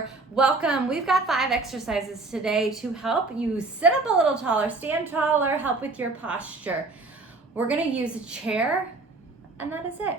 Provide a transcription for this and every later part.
more. Welcome. We've got 5 exercises today to help you sit up a little taller, stand taller, help with your posture. We're going to use a chair, and that is it.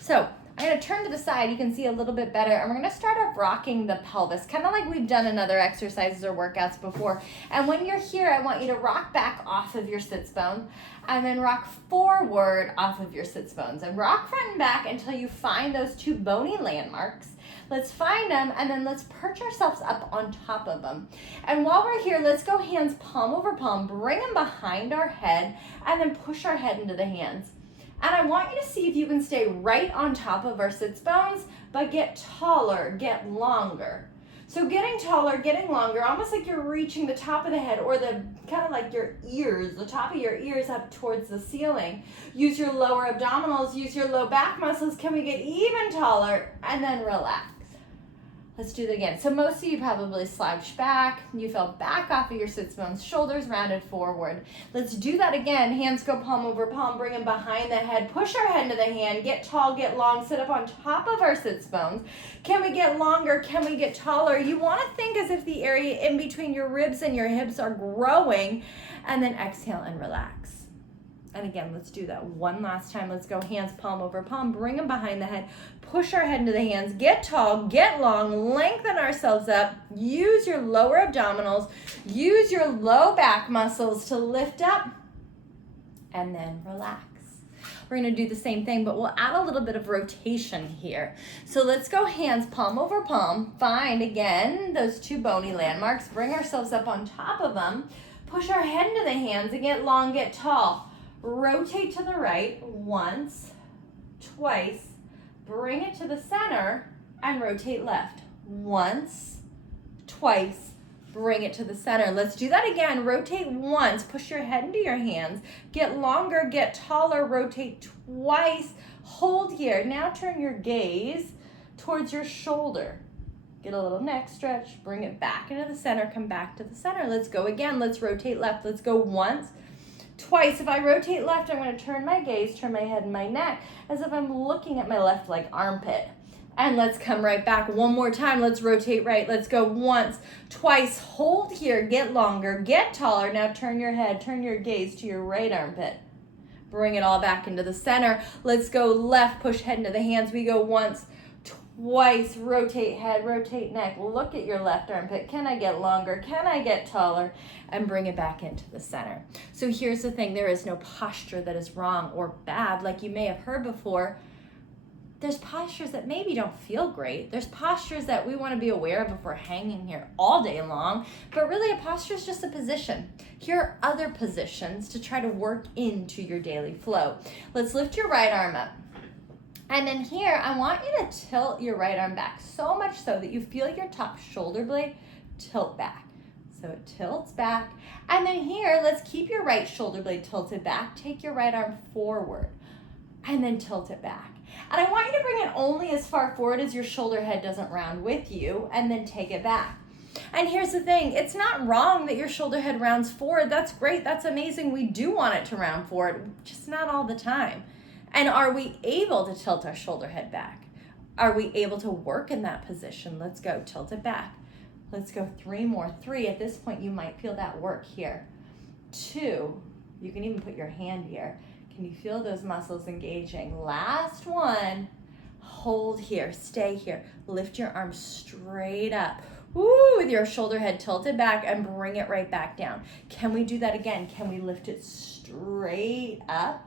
So I'm going to turn to the side. You can see a little bit better, and we're going to start off rocking the pelvis, kind of like we've done in other exercises or workouts before. And when you're here, I want you to rock back off of your sits bone, and then rock forward off of your sits bones, and rock front and back until you find those 2 bony landmarks. Let's find them, and then let's perch ourselves up on top of them. And while we're here, let's go hands palm over palm, bring them behind our head, and then push our head into the hands. And I want you to see if you can stay right on top of our sits bones, but get taller, get longer. So getting taller, getting longer, almost like you're reaching the top of the head, or the kind of like your ears, the top of your ears up towards the ceiling. Use your lower abdominals, use your low back muscles. Can we get even taller? And then relax. Let's do that again. So most of you probably slouched back. You fell back off of your sits bones, shoulders rounded forward. Let's do that again. Hands go palm over palm, bring them behind the head. Push our head into the hand. Get tall, get long. Sit up on top of our sits bones. Can we get longer? Can we get taller? You want to think as if the area in between your ribs and your hips are growing. And then exhale and relax. And again, let's do that one last time. Let's go hands palm over palm, bring them behind the head, push our head into the hands, get tall, get long, lengthen ourselves up, use your lower abdominals, use your low back muscles to lift up, and then relax. We're gonna do the same thing, but we'll add a little bit of rotation here. So let's go hands palm over palm, find again those 2 bony landmarks, bring ourselves up on top of them, push our head into the hands and get long, get tall. Rotate to the right once, twice, bring it to the center, and rotate left. Once, twice, bring it to the center. Let's do that again. Rotate once, push your head into your hands, get longer, get taller, rotate twice, hold here. Now turn your gaze towards your shoulder. Get a little neck stretch, bring it back into the center, come back to the center. Let's go again. Let's rotate left. Let's go once, twice. If I rotate left, I'm going to turn my gaze, turn my head and my neck as if I'm looking at my left leg armpit. And let's come right back. One more time. Let's rotate right. Let's go once, twice. Hold here. Get longer. Get taller. Now turn your head, turn your gaze to your right armpit. Bring it all back into the center. Let's go left. Push head into the hands. We go once, twice. Rotate head, rotate neck. Look at your left armpit. Can I get longer? Can I get taller? And bring it back into the center. So here's the thing. There is no posture that is wrong or bad. Like you may have heard before, there's postures that maybe don't feel great. There's postures that we want to be aware of if we're hanging here all day long. But really a posture is just a position. Here are other positions to try to work into your daily flow. Let's lift your right arm up. And then here, I want you to tilt your right arm back so much so that you feel your top shoulder blade tilt back. So it tilts back. And then here, let's keep your right shoulder blade tilted back. Take your right arm forward and then tilt it back. And I want you to bring it only as far forward as your shoulder head doesn't round with you, and then take it back. And here's the thing, it's not wrong that your shoulder head rounds forward. That's great, that's amazing. We do want it to round forward, just not all the time. And are we able to tilt our shoulder head back? Are we able to work in that position? Let's go, tilt it back. Let's go 3 more. 3, at this point you might feel that work here. 2, you can even put your hand here. Can you feel those muscles engaging? Last 1, hold here, stay here. Lift your arms straight up. Woo, with your shoulder head tilted back and bring it right back down. Can we do that again? Can we lift it straight up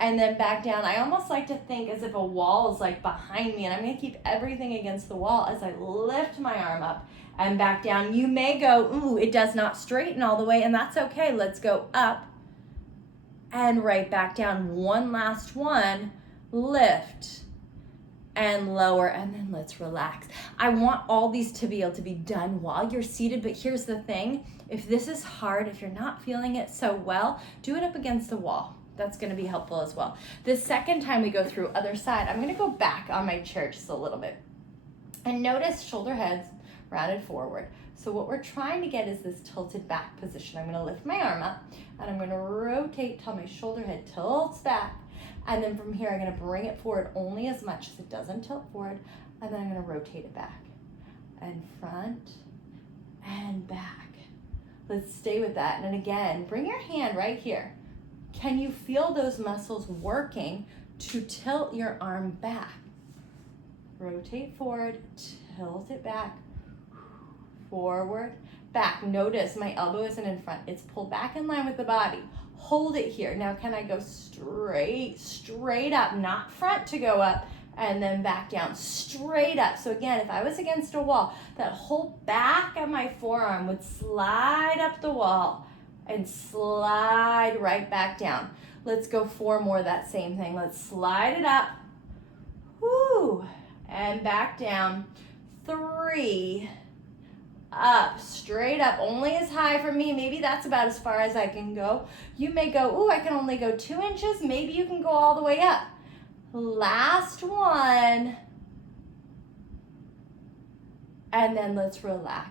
and then back down? I almost like to think as if a wall is like behind me, and I'm going to keep everything against the wall as I lift my arm up and back down. You may go, ooh, it does not straighten all the way, and that's okay. Let's go up and right back down. One last one, lift and lower, and then let's relax. I want all these to be able to be done while you're seated, but here's the thing. If this is hard, if you're not feeling it so well, do it up against the wall. That's gonna be helpful as well. The second time we go through other side, I'm gonna go back on my chair just a little bit. And notice shoulder heads rounded forward. So what we're trying to get is this tilted back position. I'm gonna lift my arm up and I'm gonna rotate till my shoulder head tilts back. And then from here, I'm gonna bring it forward only as much as it doesn't tilt forward. And then I'm gonna rotate it back. and front and back. Let's stay with that. And again, bring your hand right here. Can you feel those muscles working to tilt your arm back? Rotate forward, tilt it back, forward, back. Notice my elbow isn't in front. It's pulled back in line with the body. Hold it here. Now can I go straight up, not front to go up, and then back down, straight up. So again, if I was against a wall, that whole back of my forearm would slide up the wall and slide right back down. Let's go 4 more of that same thing. Let's slide it up, whoo, and back down. 3, up, straight up, only as high for me. Maybe that's about as far as I can go. You may go, ooh, I can only go 2 inches. Maybe you can go all the way up. Last one. And then let's relax.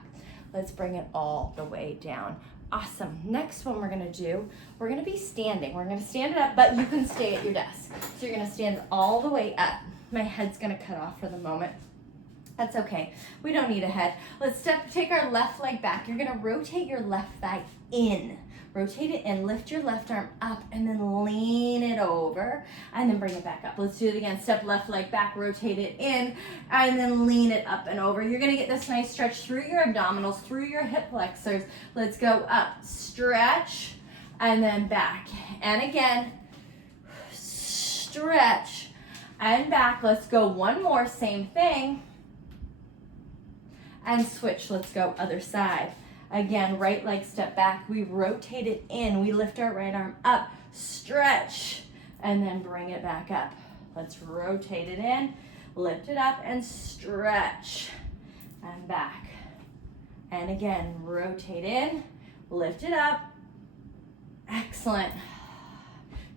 Let's bring it all the way down. Awesome. Next one we're gonna do, we're gonna be standing. We're gonna stand it up, but you can stay at your desk. So you're gonna stand all the way up. My head's gonna cut off for the moment. That's okay. We don't need a head. Let's take our left leg back. You're gonna rotate your left thigh in. Rotate it in, lift your left arm up, and then lean it over, and then bring it back up. Let's do it again. Step left leg back, rotate it in, and then lean it up and over. You're gonna get this nice stretch through your abdominals, through your hip flexors. Let's go up, stretch, and then back. And again, stretch, and back. Let's go one more, same thing. And switch, let's go other side. Again, right leg step back, we rotate it in, we lift our right arm up, stretch, and then bring it back up. Let's rotate it in, lift it up, and stretch, and back. And again, rotate in, lift it up, excellent.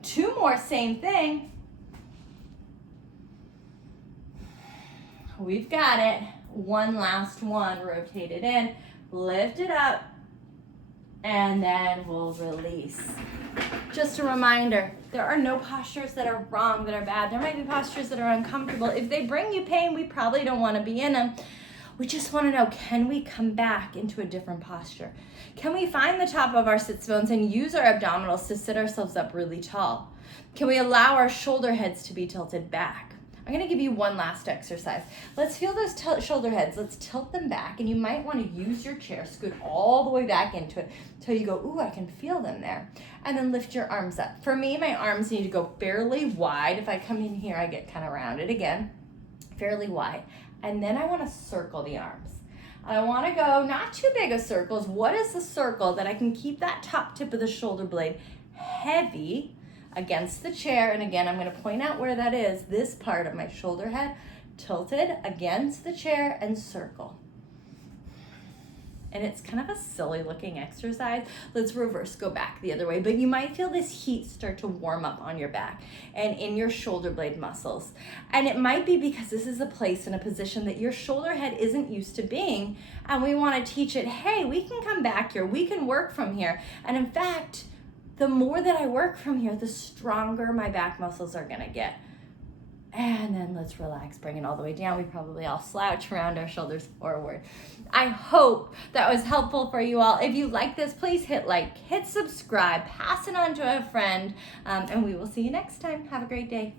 2 more, same thing. We've got it. One last one, rotate it in, lift it up, and then we'll release. Just a reminder, there are no postures that are wrong, that are bad. There might be postures that are uncomfortable. If they bring you pain, we probably don't want to be in them. We just want to know, can we come back into a different posture? Can we find the top of our sits bones and use our abdominals to sit ourselves up really tall? Can we allow our shoulder heads to be tilted back? I'm gonna give you one last exercise. Let's feel those shoulder heads. Let's tilt them back, and you might wanna use your chair, scoot all the way back into it until you go, ooh, I can feel them there. And then lift your arms up. For me, my arms need to go fairly wide. If I come in here, I get kind of rounded again, fairly wide. And then I wanna circle the arms. I wanna go not too big of circles. What is the circle that I can keep that top tip of the shoulder blade heavy against the chair? And again, I'm going to point out where that is. This part of my shoulder head tilted against the chair and circle. And it's kind of a silly looking exercise. Let's reverse, go back the other way. But you might feel this heat start to warm up on your back and in your shoulder blade muscles. And it might be because this is a place and a position that your shoulder head isn't used to being. And we want to teach it, hey, we can come back here. We can work from here. And in fact, the more that I work from here, the stronger my back muscles are gonna get. And then let's relax, bring it all the way down. We probably all slouch around our shoulders forward. I hope that was helpful for you all. If you like this, please hit like, hit subscribe, pass it on to a friend, and we will see you next time. Have a great day.